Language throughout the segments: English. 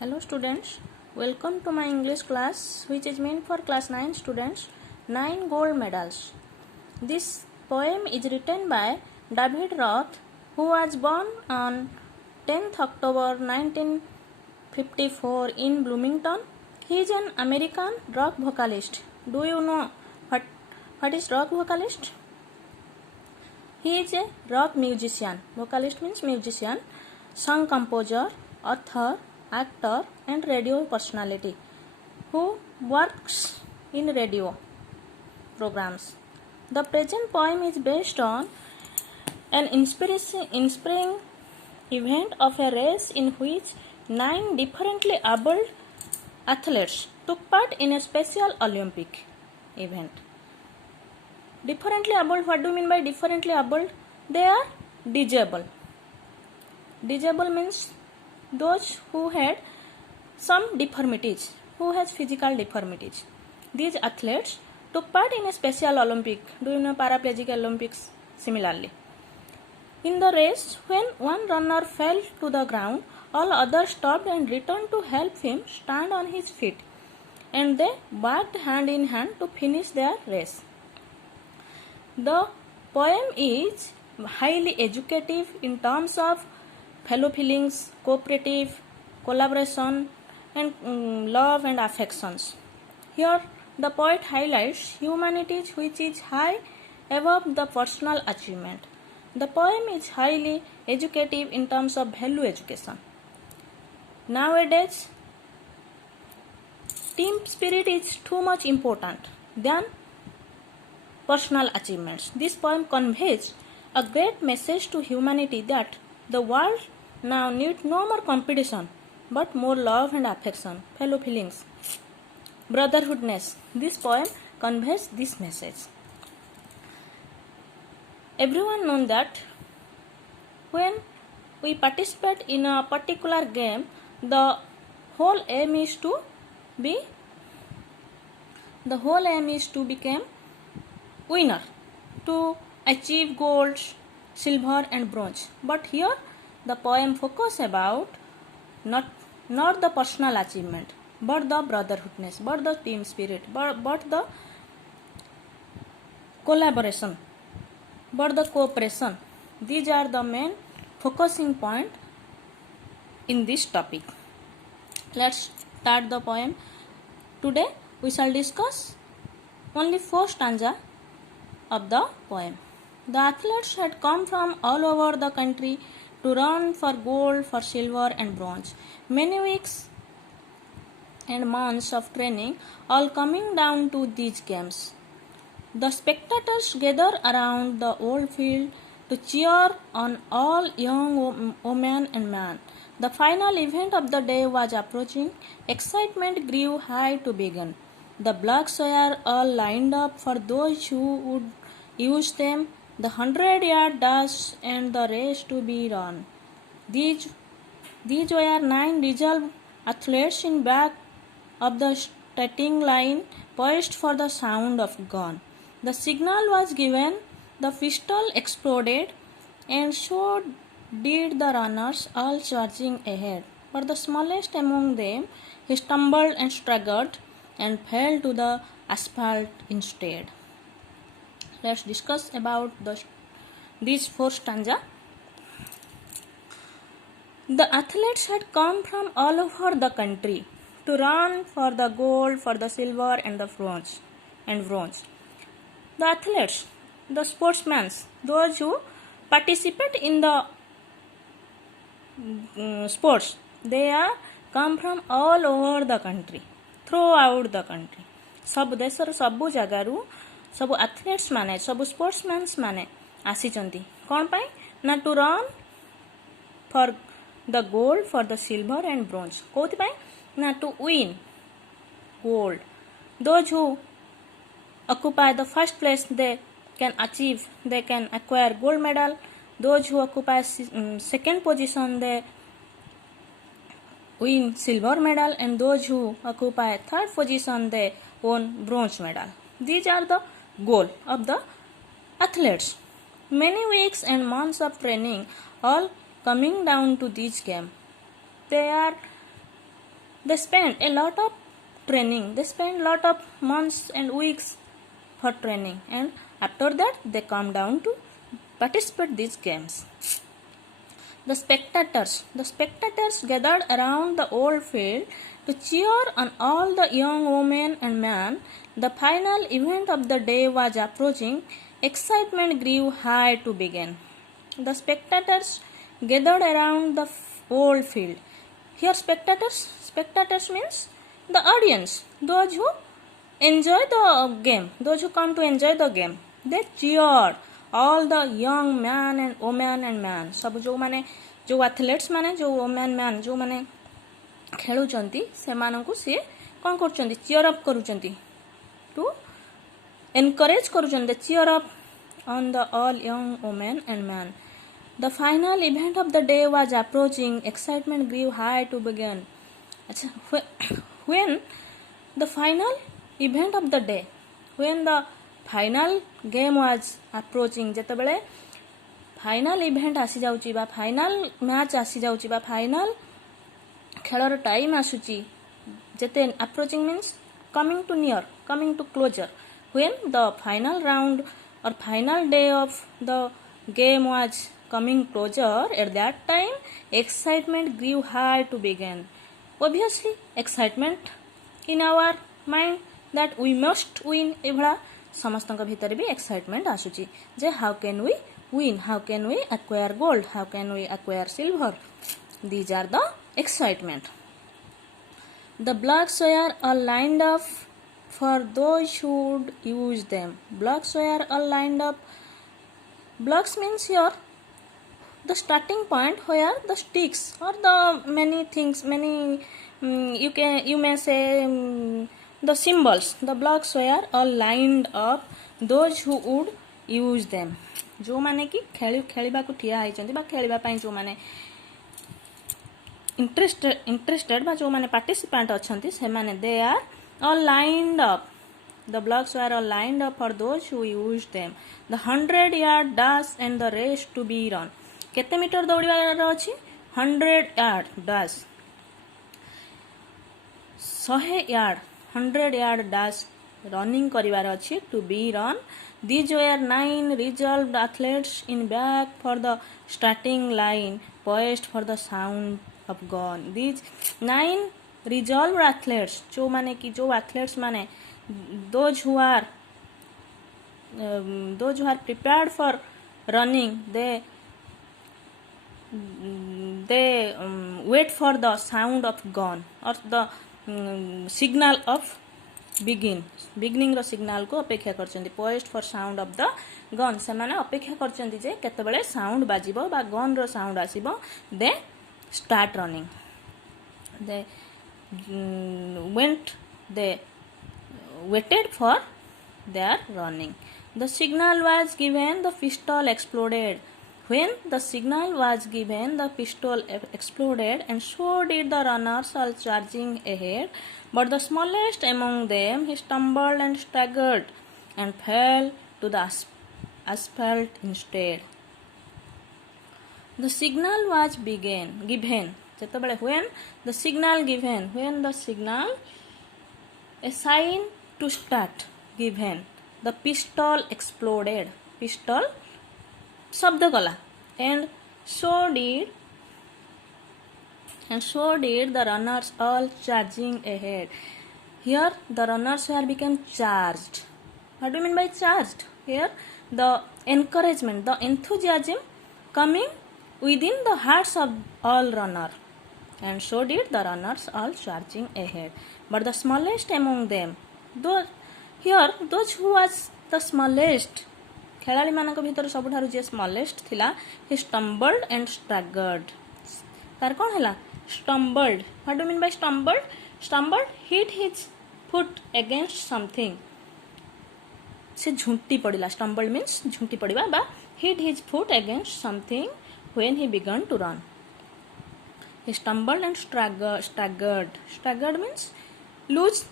Hello students, welcome to my English class which is meant for class 9 students. 9 gold medals. This poem is written by David Roth, who was born on 10th October 1954 in Bloomington. He is an American rock vocalist. Do you know what is rock vocalist? He is a rock musician. Vocalist means musician, song composer, author, actor and radio personality who works in radio programs. The present poem is based on an inspiring event of a race in which 9 differently abled athletes took part in a special Olympic event. Differently abled, what do you mean by differently abled? They are disabled. Disabled means those who had some deformities, who has physical deformities. These athletes took part in a special Olympic. Do you know paraplegic Olympics? Similarly, in the race, when one runner fell to the ground, all others stopped and returned to help him stand on his feet, and they worked hand in hand to finish their race. The poem is highly educative in terms of fellow feelings, cooperative, collaboration and love and affections. Here the poet highlights humanity which is high above the personal achievement. The poem is highly educative in terms of value education. Nowadays, team spirit is too much important than personal achievements. This poem conveys a great message to humanity that the world now needs no more competition but more love and affection, fellow feelings, brotherhoodness. This poem conveys this message. Everyone knows that when we participate in a particular game, the whole aim is to become winner, to achieve golds, silver and bronze. But here the poem focus about not the personal achievement, but the brotherhoodness, but the team spirit, but the collaboration, but the cooperation. These are the main focusing point in this topic. Let's start the poem. Today we shall discuss only 4 stanza of the poem. The athletes had come from all over the country to run for gold, for silver and bronze. Many weeks and months of training, all coming down to these games. The spectators gather around the old field to cheer on all young women and men. The final event of the day was approaching. Excitement grew high to begin. The blocks were all lined up for those who would use them, the 100-yard dash and the race to be run. These were 9 reserve athletes in back of the starting line, poised for the sound of gun. The signal was given, the pistol exploded, and so did the runners, all charging ahead. But the smallest among them, he stumbled and struggled and fell to the asphalt instead. Let's discuss about these 4 stanza. The athletes had come from all over the country to run for the gold, for the silver and the bronze. The athletes, the sportsmen, those who participate in the sports, they are come from all over the country, throughout the country. सब देशर सबु जगारू सब athletes माने सब स्पोर्ट्समैन्स माने आसीचंती कोन पाई ना to run for the gold for the silver and bronze कोथि पाई ना to win gold. Those who occupy the first place, they can acquire gold medal. Those who occupy second position, they win silver medal, and those who occupy third position, they won bronze medal. These are the goal of the athletes. Many weeks and months of training, all coming down to this game. They are They spend a lot of training. They spend lot of months and weeks for training, and after that they come down to participate these games. The spectators gathered around the old field to cheer on all the young women and men. The final event of the day was approaching. Excitement grew high to begin. The spectators gathered around the old field. Here spectators means the audience, those who enjoy the game, those who come to enjoy the game. They cheered all the young men and women and men. सब जो athletes माने जो women man जो माने खेलुचंती से मानकु से कौन करुचंती cheer up करुचंती to encourage करुचंती cheer up on the all young women and men. The final event of the day was approaching. Excitement grew high to begin. When the final event of the day, when the final game was approaching, ଯେତେବେଳେ final event आसी जाउची बा final match आसी जाउची बा final खेलर time आसुची जेते approaching means coming to near coming to closer when the final round और final day of the game was coming closer at that time excitement grew high to begin obviously excitement in our mind that we must win एभला समस्तक भितर भी excitement आसुची जे how can we win, how can we acquire gold, how can we acquire silver. These are the excitement. The blocks were all lined up for those who would use them. Blocks were all lined up. Blocks means here the starting point where the sticks or the many things, many you may say the symbols. The blocks were all lined up. Those who would use them. जो माने कि खेलिबा को ठिया होइचंती बा खेलिबा पई जो माने interested बा जो माने पार्टिसिपेंट अछंती से माने they are all lined up the blocks are all lined up for those who use them the 100 yard dash and the race to be run केते मीटर दौड़िबार अछि 100 yard dash 100 yard dash running करिवार अछि to be run. These were 9 resolved athletes in back for the starting line, poised for the sound of gun. These 9 resolved athletes, जो माने कि जो athletes माने those who are prepared for running, they wait for the sound of gun or the signal of beginning रो signal को अपेक्षा करचंदी post for sound of the gun से माने अपेक्षा करचंदी जे केते बेले साउंड बाजिबो बा गन रो साउंड आसीबो they start running they waited for their running. The signal was given, the pistol exploded. When the signal was given, the pistol exploded, and so did the runners all charging ahead. But the smallest among them, he stumbled and staggered and fell to the asphalt instead. The signal was given. When the signal, a sign to start given, the pistol exploded. Pistol शब्द कला and so did the runners all charging ahead. Here the runners were become charged. What do you mean by charged? Here the encouragement, the enthusiasm coming within the hearts of all runners. And so did the runners all charging ahead. But the smallest among them, those who was the smallest, खेलाड़ी मानक भीतर सबुठारु जे smallest थिला he stumbled and staggered. तार कोन हला stumbled. What do you mean by stumbled hit his foot against something. से झुंटी पड़िला. Stumbled means झुंटी पड़िबा बा hit his foot against something when he began to run. He stumbled and staggered. Staggered means lose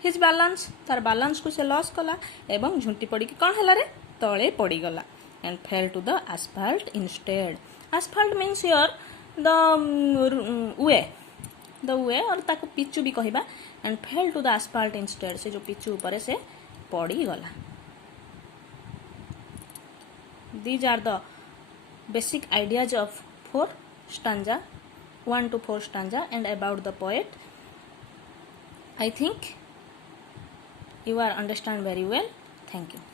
his balance. तार balance को से loss कला एवं झुंटी पड़ी कि कोन हला रे तळे पड़ी गला and fell to the asphalt instead. Asphalt means here the way, the way और ताको पिचु भी कहबा and fell to the asphalt instead से जो पिचु ऊपर से पड़ी गला. These are the basic ideas of 4 stanza, 1 to 4 stanza and about the poet. I think you are understand very well. Thank you.